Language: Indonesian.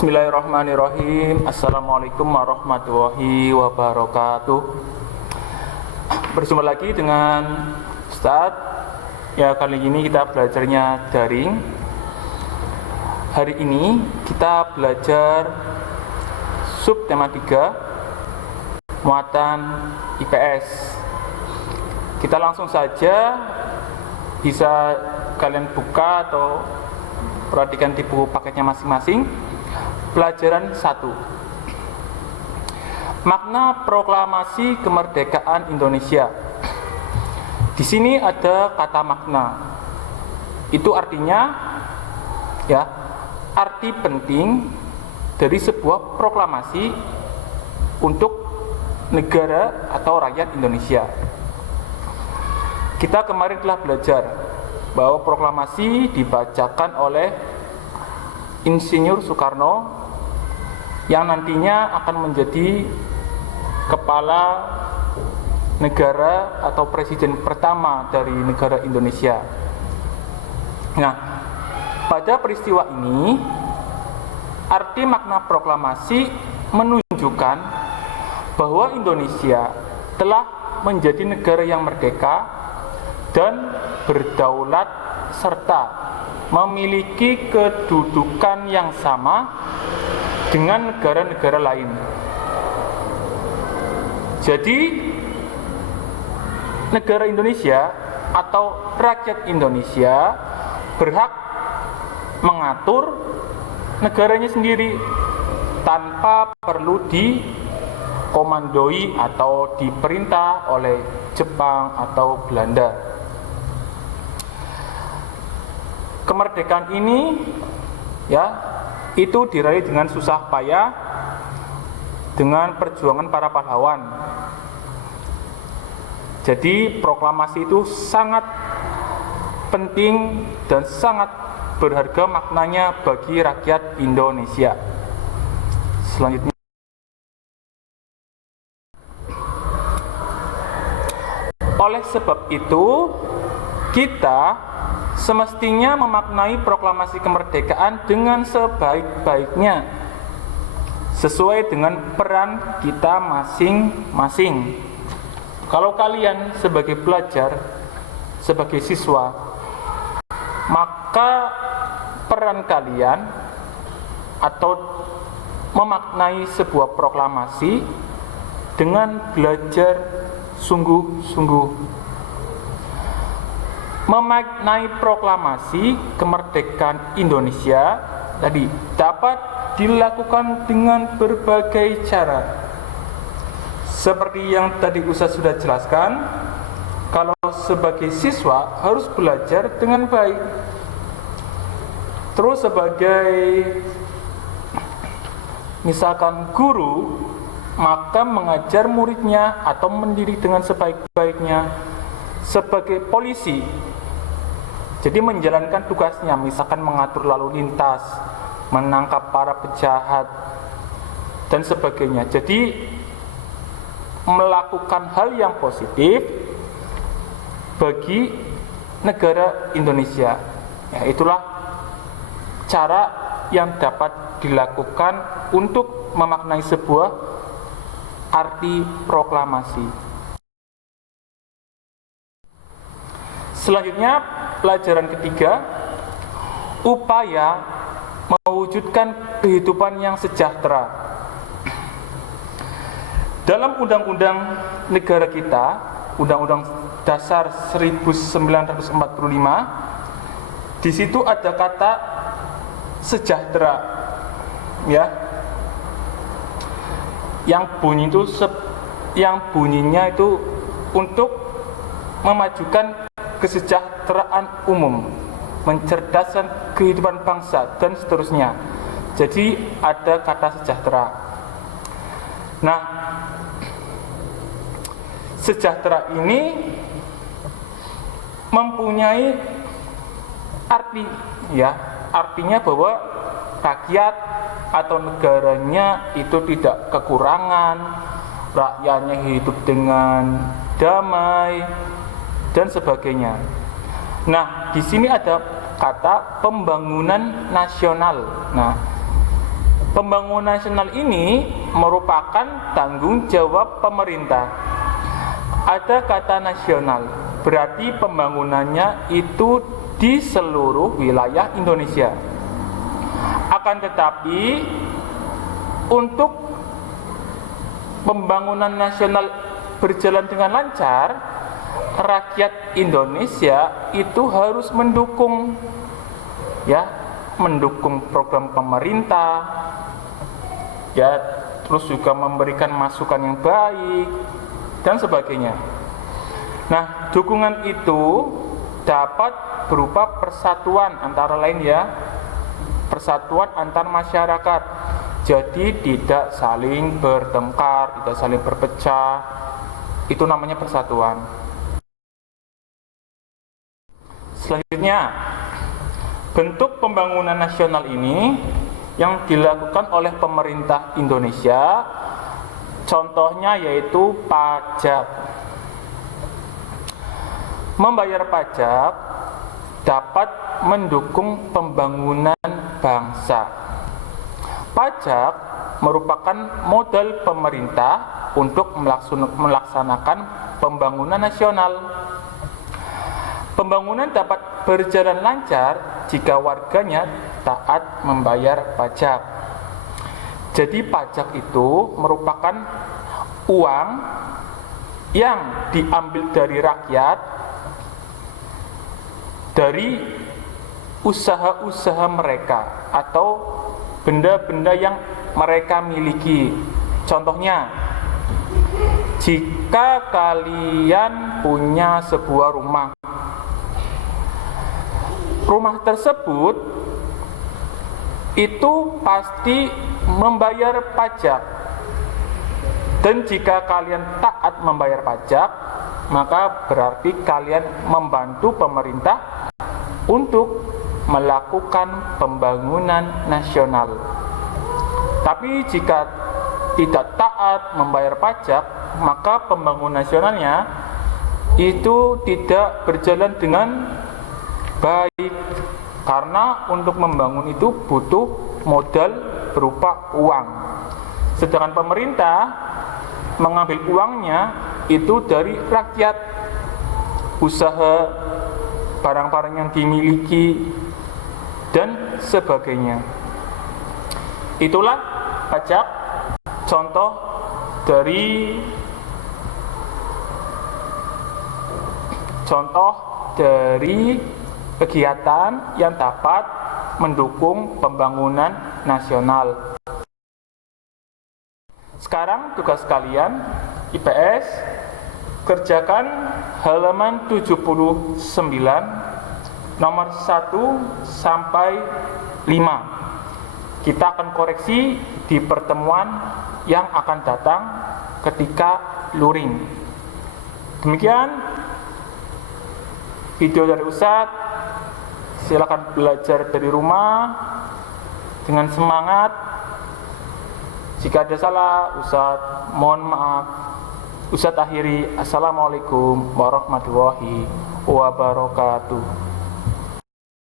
Bismillahirrahmanirrahim. Assalamualaikum warahmatullahi wabarakatuh. Berjumpa lagi dengan Ustadz. Ya, kali ini kita belajarnya daring. Hari ini kita belajar subtema 3 muatan IPS. Kita langsung saja, bisa kalian buka atau perhatikan di buku paketnya masing-masing. Pelajaran 1. Makna proklamasi kemerdekaan Indonesia. Di sini ada kata makna. Itu artinya arti penting dari sebuah proklamasi untuk negara atau rakyat Indonesia. Kita kemarin telah belajar bahwa proklamasi dibacakan oleh Insinyur Soekarno yang nantinya akan menjadi kepala negara atau presiden pertama dari negara Indonesia. Nah, pada peristiwa ini, arti makna proklamasi menunjukkan bahwa Indonesia telah menjadi negara yang merdeka dan berdaulat serta memiliki kedudukan yang sama dengan negara-negara lain. Jadi, negara Indonesia atau rakyat Indonesia berhak mengatur negaranya sendiri tanpa perlu dikomandoi atau diperintah oleh Jepang atau Belanda. Kemerdekaan ini itu diraih dengan susah payah, dengan perjuangan para pahlawan. Jadi proklamasi itu sangat penting dan sangat berharga maknanya bagi rakyat Indonesia. Selanjutnya, oleh sebab itu kita semestinya memaknai proklamasi kemerdekaan dengan sebaik-baiknya, sesuai dengan peran kita masing-masing. Kalau kalian sebagai pelajar, sebagai siswa, maka peran kalian atau memaknai sebuah proklamasi dengan belajar sungguh-sungguh. Memaknai proklamasi kemerdekaan Indonesia tadi dapat dilakukan dengan berbagai cara. Seperti yang tadi Ustaz sudah jelaskan, kalau sebagai siswa harus belajar dengan baik. Terus sebagai misalkan guru, maka mengajar muridnya atau mendidik dengan sebaik-baiknya. Sebagai polisi, jadi menjalankan tugasnya, misalkan mengatur lalu lintas, menangkap para penjahat, dan sebagainya. Jadi melakukan hal yang positif bagi negara Indonesia. Ya, itulah cara yang dapat dilakukan untuk memaknai sebuah arti proklamasi. Selanjutnya, pelajaran ketiga, upaya mewujudkan kehidupan yang sejahtera. Dalam undang-undang negara kita, Undang-Undang Dasar 1945, di situ ada kata sejahtera, yang bunyinya itu untuk memajukan kesejahteraan umum, mencerdaskan kehidupan bangsa, dan seterusnya. Jadi ada kata sejahtera. Nah, sejahtera ini mempunyai arti, artinya bahwa rakyat atau negaranya itu tidak kekurangan, rakyatnya hidup dengan damai, dan sebagainya. Nah, di sini ada kata pembangunan nasional. Nah, Pembangunan nasional ini merupakan tanggung jawab pemerintah. Ada kata nasional, berarti pembangunannya itu di seluruh wilayah Indonesia. Akan tetapi, untuk pembangunan nasional berjalan dengan lancar, rakyat Indonesia itu harus mendukung, mendukung program pemerintah, terus juga memberikan masukan yang baik dan sebagainya. Nah, dukungan itu dapat berupa persatuan, antara lain persatuan antar masyarakat. Jadi tidak saling bertengkar, tidak saling berpecah. Itu namanya persatuan. Selanjutnya, bentuk pembangunan nasional ini yang dilakukan oleh pemerintah Indonesia, contohnya yaitu pajak. Membayar pajak dapat mendukung pembangunan bangsa. Pajak merupakan modal pemerintah untuk melaksanakan pembangunan nasional. Pembangunan dapat berjalan lancar jika warganya taat membayar pajak. Jadi pajak itu merupakan uang yang diambil dari rakyat, dari usaha-usaha mereka atau benda-benda yang mereka miliki. Contohnya, jika kalian punya sebuah rumah tersebut itu pasti membayar pajak, dan jika kalian taat membayar pajak, maka berarti kalian membantu pemerintah untuk melakukan pembangunan nasional. Tapi jika tidak taat membayar pajak, maka pembangunan nasionalnya itu tidak berjalan dengan baik, karena untuk membangun itu butuh modal berupa uang. Sedangkan pemerintah mengambil uangnya itu dari rakyat, usaha, barang-barang yang dimiliki, dan sebagainya. Itulah pajak, contoh dari kegiatan yang dapat mendukung pembangunan nasional. Sekarang tugas kalian IPS, kerjakan halaman 79 nomor 1 sampai 5. Kita akan koreksi di pertemuan yang akan datang ketika luring. Demikian video dari Ustadz. Silakan belajar dari rumah dengan semangat. Jika ada salah, Ustadz mohon maaf. Ustadz akhiri. Assalamualaikum warahmatullahi wabarakatuh.